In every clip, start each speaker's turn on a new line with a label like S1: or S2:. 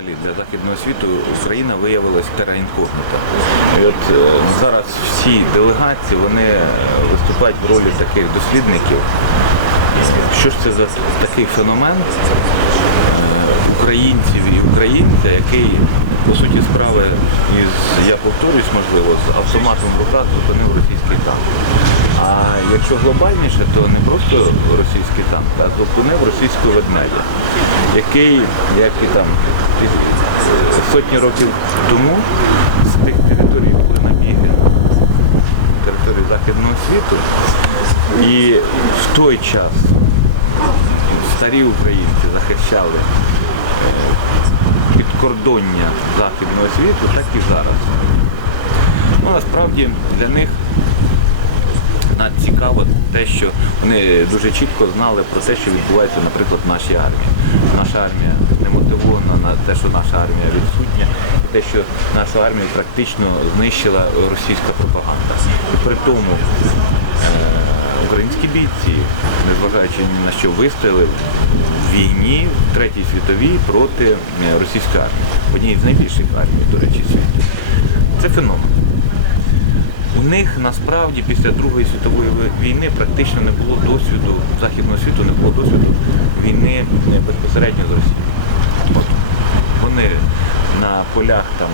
S1: взагалі для західного світу Україна виявилась терра інкогніта. І от е, зараз всі делегації вони е, виступають в ролі таких дослідників. Що ж це за такий феномен е, українців і українця, який по суті справи із, я повторюсь, можливо, з автоматом в руках зупинив російський танк. А якщо глобальніше, то не просто російський танк, а зупинив російського ведмедя, який, як і там сотні років тому з тих територій були набіги території Західного світу. І в той час старі українці захищали е, підкордоння Західного світу, так і зараз. Ну, насправді для них цікаво те, що вони дуже чітко знали про те, що відбувається, наприклад, в нашій армії. Наша армія не мотивована на те, що наша армія відсутня, і те, що нашу армію практично знищила російська пропаганда. І при тому е, українські бійці, незважаючи на що вистояли в війні в Третій світовій проти е, російської армії, однієї з найбільших армій, до речі, світу. Це феномен. Них насправді після Другої світової війни практично не було досвіду західного світу, не було досвіду війни безпосередньо з Росією. Вони на полях там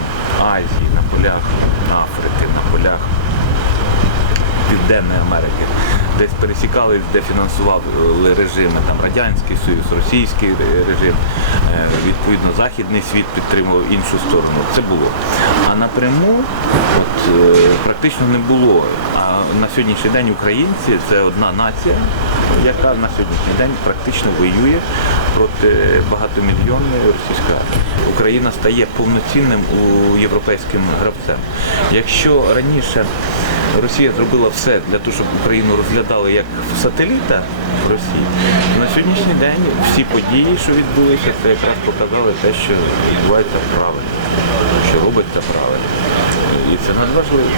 S1: Азії, на полях Африки, на полях Південної Америки, десь пересікались, де фінансували режими, там Радянський Союз, Російський режим, е, відповідно Західний світ підтримував іншу сторону. Це було. А напряму от, е, практично не було. А на сьогоднішній день українці це одна нація, яка на сьогоднішній день практично воює проти багатомільйонної російської армії. Україна стає повноцінним у європейським гравцем. Якщо раніше Росія зробила все для того, щоб Україну розглядали як сателіта Росії, то на сьогоднішній день всі події, що відбулися, це якраз показали те, що відбувається правильно, що робиться правильно. І це надважливо.